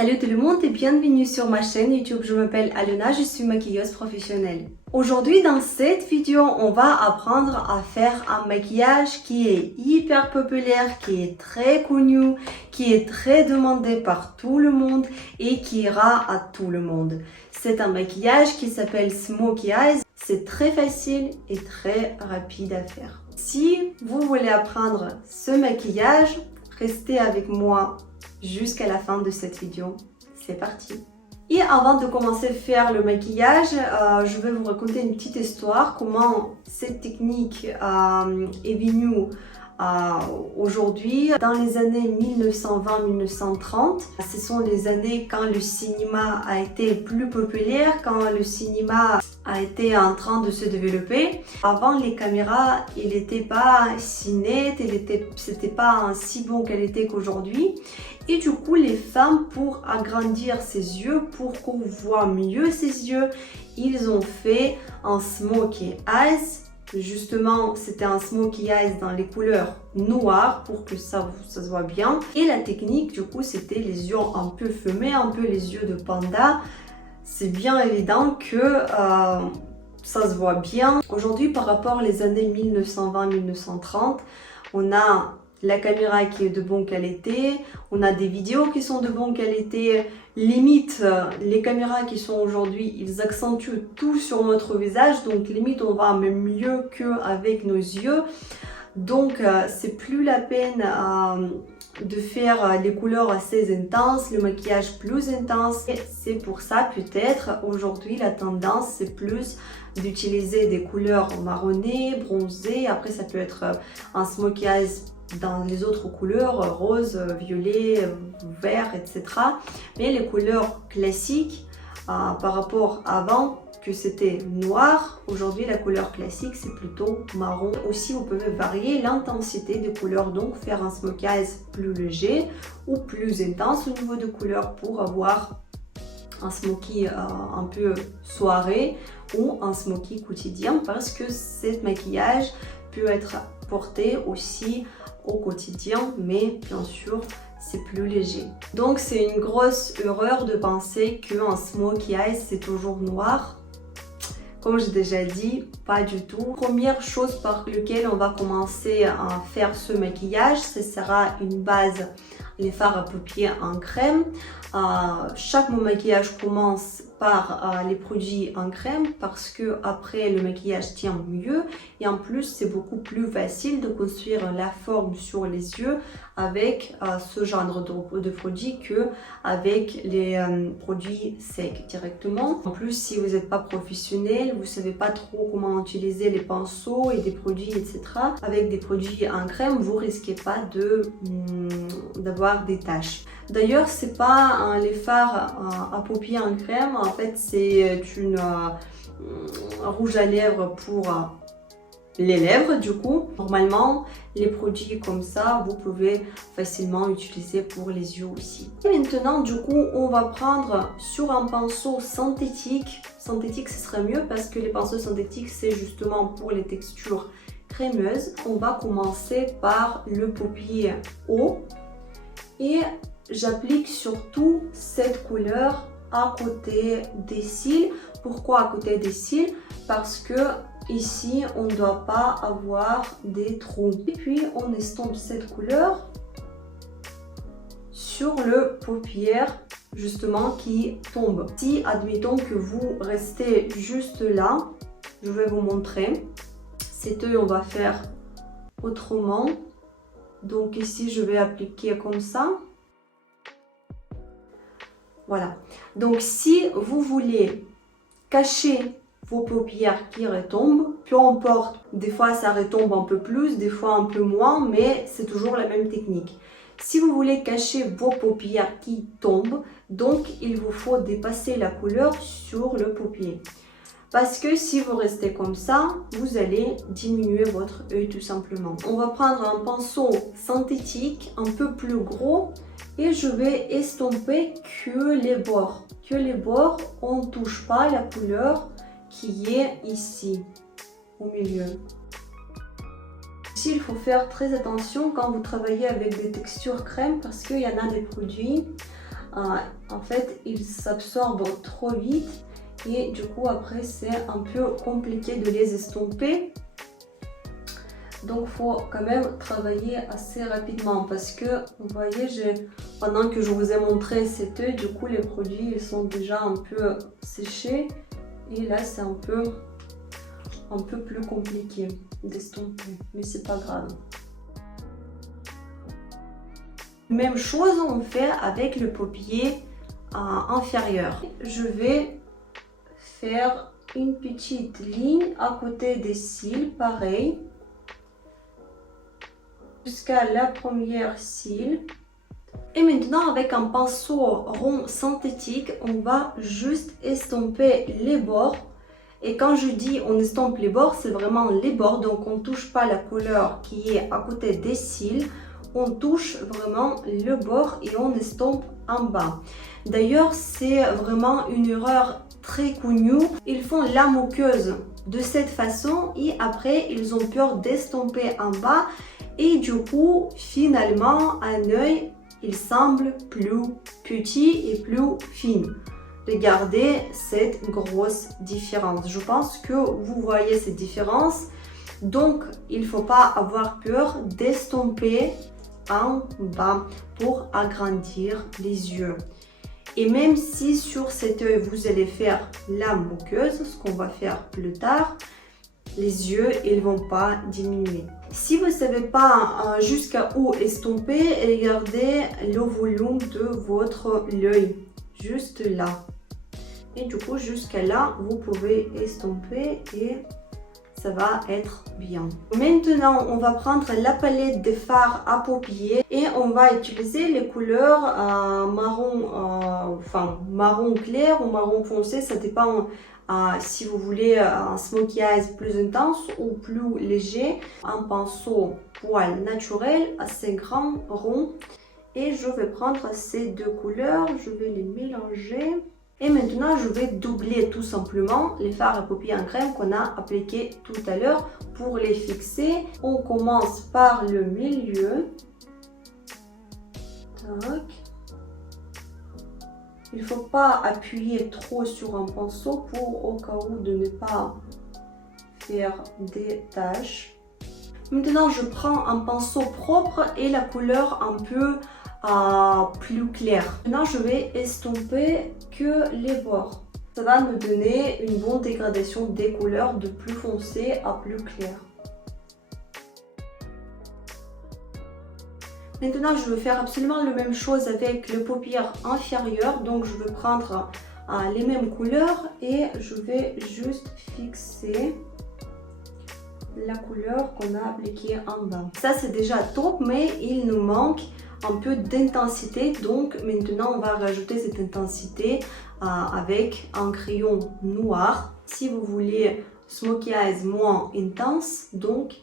Salut tout le monde et bienvenue sur ma chaîne YouTube. Je m'appelle Alena, je suis maquilleuse professionnelle. Aujourd'hui dans cette vidéo, on va apprendre à faire un maquillage qui est hyper populaire, qui est très connu, qui est très demandé par tout le monde et qui ira à tout le monde. C'est un maquillage qui s'appelle Smokey Eyes. C'est très facile et très rapide à faire. Si vous voulez apprendre ce maquillage, restez avec moi jusqu'à la fin de cette vidéo. C'est parti! Et avant de commencer à faire le maquillage, je vais vous raconter une petite histoire, comment cette technique est venue aujourd'hui. Dans les années 1920-1930, ce sont les années quand le cinéma a été plus populaire, quand le cinéma a été en train de se développer. Avant, les caméras, il n'était pas si net, c'était pas en si bonne qualité qu'aujourd'hui. Et du coup, les femmes, pour agrandir ses yeux, pour qu'on voit mieux ses yeux, ils ont fait un smokey eyes. Justement, c'était un smokey eyes dans les couleurs noires pour que ça se voit bien. Et la technique, du coup, c'était les yeux un peu fumés, un peu les yeux de panda. C'est bien évident que ça se voit bien. Aujourd'hui, par rapport aux années 1920-1930, on a la caméra qui est de bonne qualité, on a des vidéos qui sont de bonne qualité. Limite, les caméras qui sont aujourd'hui, ils accentuent tout sur notre visage, donc limite on va même mieux qu'avec nos yeux. Donc c'est plus la peine de faire les couleurs assez intenses, le maquillage plus intense. Et c'est pour ça peut-être aujourd'hui la tendance c'est plus d'utiliser des couleurs marronnées, bronzées. Après ça peut être un smokey eyes dans les autres couleurs, rose, violet, vert, etc. Mais les couleurs classiques, par rapport à avant, que c'était noir, aujourd'hui la couleur classique c'est plutôt marron. Aussi vous pouvez varier l'intensité des couleurs, donc faire un smokey eyes plus léger ou plus intense au niveau de couleurs pour avoir un smokey un peu soirée ou un smokey quotidien, parce que ce maquillage peut être porté aussi au quotidien, mais bien sûr c'est plus léger. Donc c'est une grosse erreur de penser qu'un smokey eyes c'est toujours noir. Comme j'ai déjà dit, pas du tout. Première chose par laquelle on va commencer à faire ce maquillage, ce sera une base, les fards à paupières en crème. Chaque maquillage commence par les produits en crème parce que après le maquillage tient mieux et en plus c'est beaucoup plus facile de construire la forme sur les yeux avec ce genre de produits que avec les produits secs directement. En plus, si vous n'êtes pas professionnel, vous savez pas trop comment utiliser les pinceaux et des produits etc. Avec des produits en crème, vous risquez pas d'avoir des taches. D'ailleurs, c'est pas les fards à paupières en crème, en fait c'est un rouge à lèvres pour les lèvres. Du coup, normalement, les produits comme ça, vous pouvez facilement utiliser pour les yeux aussi. Et maintenant, du coup, on va prendre sur un pinceau synthétique. Synthétique, ce serait mieux parce que les pinceaux synthétiques, c'est justement pour les textures crémeuses. On va commencer par le paupier haut et j'applique surtout cette couleur à côté des cils. Pourquoi à côté des cils? Parce que ici on ne doit pas avoir des trous. Et puis on estompe cette couleur sur le paupière justement qui tombe. Si admettons que vous restez juste là, je vais vous montrer. Cet œil on va faire autrement. Donc ici je vais appliquer comme ça. Voilà. Donc si vous voulez cacher vos paupières qui retombent, peu importe, des fois ça retombe un peu plus, des fois un peu moins, mais c'est toujours la même technique. Si vous voulez cacher vos paupières qui tombent, donc il vous faut dépasser la couleur sur le paupier. Parce que si vous restez comme ça, vous allez diminuer votre œil tout simplement. On va prendre un pinceau synthétique un peu plus gros et je vais estomper que les bords. Que les bords, on ne touche pas la couleur qui est ici, au milieu. Ici, il faut faire très attention quand vous travaillez avec des textures crème parce qu'il y en a des produits en fait, ils s'absorbent trop vite et du coup après c'est un peu compliqué de les estomper. Donc il faut quand même travailler assez rapidement parce que vous voyez, pendant que je vous ai montré cet œil, du coup les produits ils sont déjà un peu séchés et là c'est un peu plus compliqué d'estomper, mais c'est pas grave. Même chose on fait avec le paupier inférieur. Je vais faire une petite ligne à côté des cils, pareil, jusqu'à la première cils. Et maintenant avec un pinceau rond synthétique, on va juste estomper les bords. Et quand je dis on estompe les bords, c'est vraiment les bords, donc on ne touche pas la couleur qui est à côté des cils. On touche vraiment le bord et on estompe en bas. D'ailleurs, c'est vraiment une erreur très connue. Ils font la moqueuse de cette façon et après, ils ont peur d'estomper en bas. Et du coup, finalement, un œil, il semble plus petit et plus fin. Regardez cette grosse différence. Je pense que vous voyez cette différence. Donc, il ne faut pas avoir peur d'estomper en bas pour agrandir les yeux. Et même si sur cet œil vous allez faire la moqueuse, ce qu'on va faire plus tard, les yeux ils vont pas diminuer. Si vous ne savez pas jusqu'à où estomper, regardez le volume de votre œil, juste là. Et du coup jusqu'à là vous pouvez estomper et ça va être bien. Maintenant, on va prendre la palette de fard à paupières et on va utiliser les couleurs marron clair ou marron foncé. Ça dépend si vous voulez un smokey eyes plus intense ou plus léger. Un pinceau poil naturel assez grand, rond. Et je vais prendre ces deux couleurs, je vais les mélanger. Et maintenant, je vais doubler tout simplement les fards à paupières en crème qu'on a appliqués tout à l'heure pour les fixer. On commence par le milieu. Tac. Il ne faut pas appuyer trop sur un pinceau pour au cas où de ne pas faire des taches. Maintenant, je prends un pinceau propre et la couleur un peu plus clair. Maintenant, je vais estomper que les bords. Ça va me donner une bonne dégradation des couleurs de plus foncé à plus clair. Maintenant, je vais faire absolument la même chose avec le paupière inférieure. Donc, je vais prendre les mêmes couleurs et je vais juste fixer la couleur qu'on a appliquée en bas. Ça, c'est déjà top, mais il nous manque un peu d'intensité, donc maintenant on va rajouter cette intensité avec un crayon noir. Si vous voulez smokey eyes moins intense, donc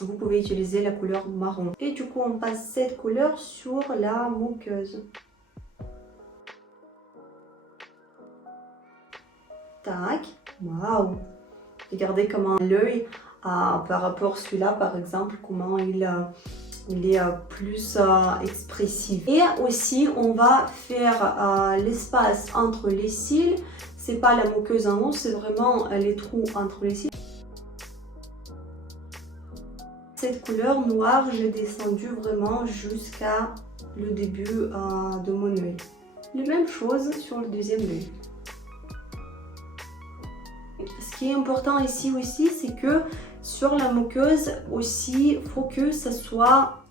vous pouvez utiliser la couleur marron. Et du coup on passe cette couleur sur la moqueuse. Tac, waouh! Regardez comment l'œil par rapport à celui-là par exemple, comment il est plus expressif. Et aussi on va faire l'espace entre les cils. C'est pas la moqueuse en haut, c'est vraiment les trous entre les cils. Cette couleur noire, j'ai descendu vraiment jusqu'à le début de mon œil. La même chose sur le deuxième œil. Ce qui est important ici aussi, c'est que sur la moqueuse aussi, il faut que ça soit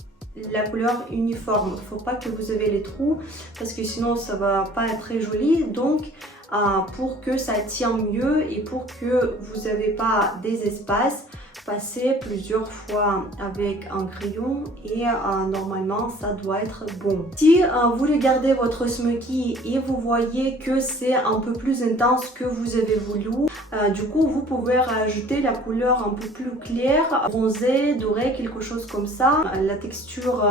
la couleur uniforme. Il ne faut pas que vous avez les trous parce que sinon ça va pas être très joli. Donc pour que ça tient mieux et pour que vous n'avez pas des espaces, passez plusieurs fois avec un crayon et normalement ça doit être bon. Si vous regardez votre smokey et vous voyez que c'est un peu plus intense que vous avez voulu, du coup vous pouvez rajouter la couleur un peu plus claire, bronzé, doré, quelque chose comme ça, la texture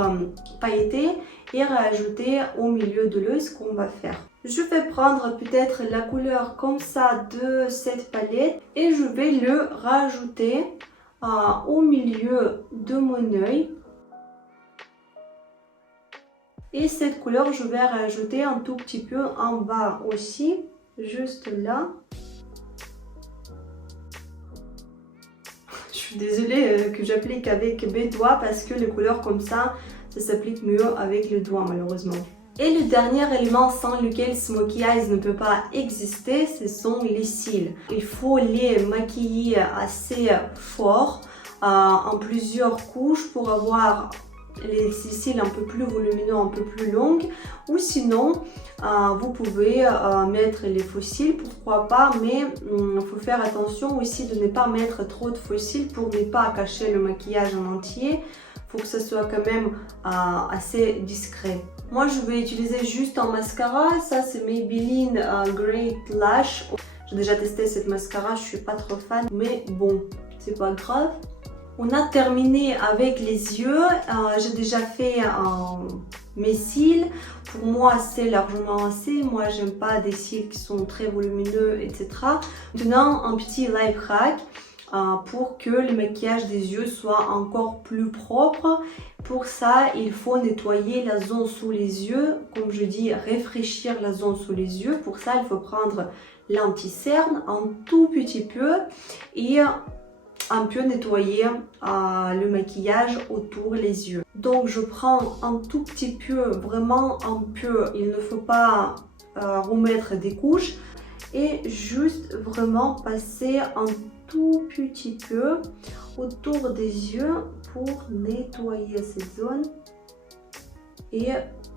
pailletée, et rajouter au milieu de l'œil ce qu'on va faire. Je vais prendre peut-être la couleur comme ça de cette palette et je vais le rajouter au milieu de mon œil. Et cette couleur, je vais rajouter un tout petit peu en bas aussi, juste là. Je suis désolée que j'applique avec mes doigts parce que les couleurs comme ça s'applique mieux avec le doigt malheureusement. Et le dernier élément sans lequel Smokey Eyes ne peut pas exister, ce sont les cils. Il faut les maquiller assez fort, en plusieurs couches pour avoir les cils un peu plus volumineux, un peu plus longues. Ou sinon, vous pouvez mettre les faux cils, pourquoi pas, mais il faut faire attention aussi de ne pas mettre trop de faux cils pour ne pas cacher le maquillage en entier. Il faut que ce soit quand même assez discret. Moi, je vais utiliser juste un mascara. Ça, c'est Maybelline Great Lash. J'ai déjà testé cette mascara, je suis pas trop fan, mais bon, c'est pas grave. On a terminé avec les yeux. J'ai déjà fait mes cils. Pour moi, c'est largement assez. Moi, j'aime pas des cils qui sont très volumineux, etc. Maintenant, un petit life hack. Pour que le maquillage des yeux soit encore plus propre. Pour ça, il faut nettoyer la zone sous les yeux. Comme je dis, rafraîchir la zone sous les yeux. Pour ça, il faut prendre l'anti-cerne un tout petit peu et un peu nettoyer le maquillage autour des yeux. Donc, je prends un tout petit peu, vraiment un peu. Il ne faut pas remettre des couches. Et juste vraiment passer un tout petit peu autour des yeux pour nettoyer cette zone. Et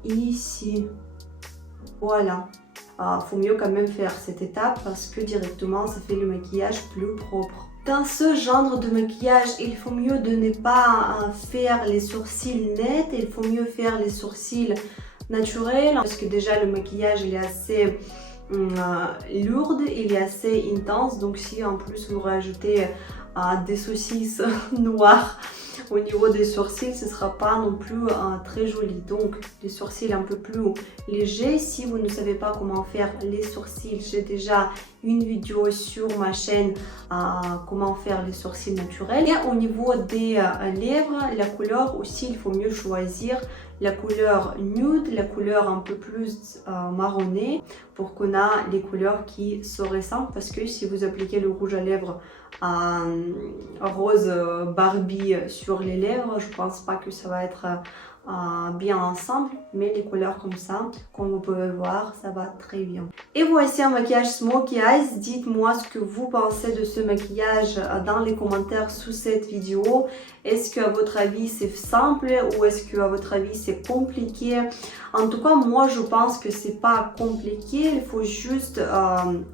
ici, voilà. Faut mieux quand même faire cette étape parce que directement ça fait le maquillage plus propre. Dans ce genre de maquillage, il faut mieux de ne pas faire les sourcils nets, il faut mieux faire les sourcils naturels parce que déjà le maquillage il est assez lourde, il est assez intense, donc si en plus vous rajoutez des saucisses noires au niveau des sourcils, ce sera pas non plus très joli. Donc des sourcils un peu plus légers. Si vous ne savez pas comment faire les sourcils, j'ai déjà une vidéo sur ma chaîne comment faire les sourcils naturels. Et au niveau des lèvres, la couleur aussi, il faut mieux choisir la couleur nude, la couleur un peu plus marronnée pour qu'on a les couleurs qui se ressemblent, parce que si vous appliquez le rouge à lèvres rose Barbie sur les lèvres, je pense pas que ça va être bien ensemble, mais les couleurs comme ça, comme vous pouvez voir, ça va très bien. Et voici un maquillage Smokey Eyes. Dites-moi ce que vous pensez de ce maquillage dans les commentaires sous cette vidéo. Est-ce qu'à votre avis c'est simple ou est-ce qu'à votre avis c'est compliqué? En tout cas, moi je pense que c'est pas compliqué, il faut juste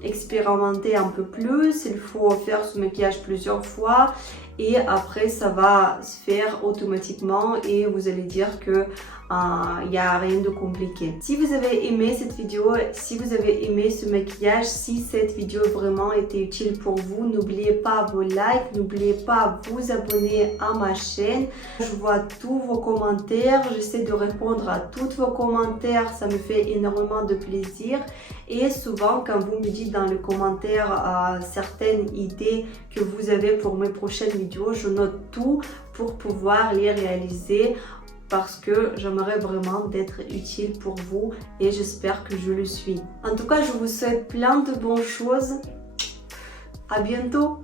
expérimenter un peu plus, il faut faire ce maquillage plusieurs fois. Et après, ça va se faire automatiquement et vous allez dire que il n'y a rien de compliqué. Si vous avez aimé cette vidéo, si vous avez aimé ce maquillage, si cette vidéo vraiment était utile pour vous, n'oubliez pas vos likes, n'oubliez pas vous abonner à ma chaîne. Je vois tous vos commentaires, j'essaie de répondre à tous vos commentaires, ça me fait énormément de plaisir. Et souvent, quand vous me dites dans les commentaires certaines idées que vous avez pour mes prochaines vidéos, je note tout pour pouvoir les réaliser parce que j'aimerais vraiment d'être utile pour vous et j'espère que je le suis. En tout cas, je vous souhaite plein de bonnes choses. À bientôt!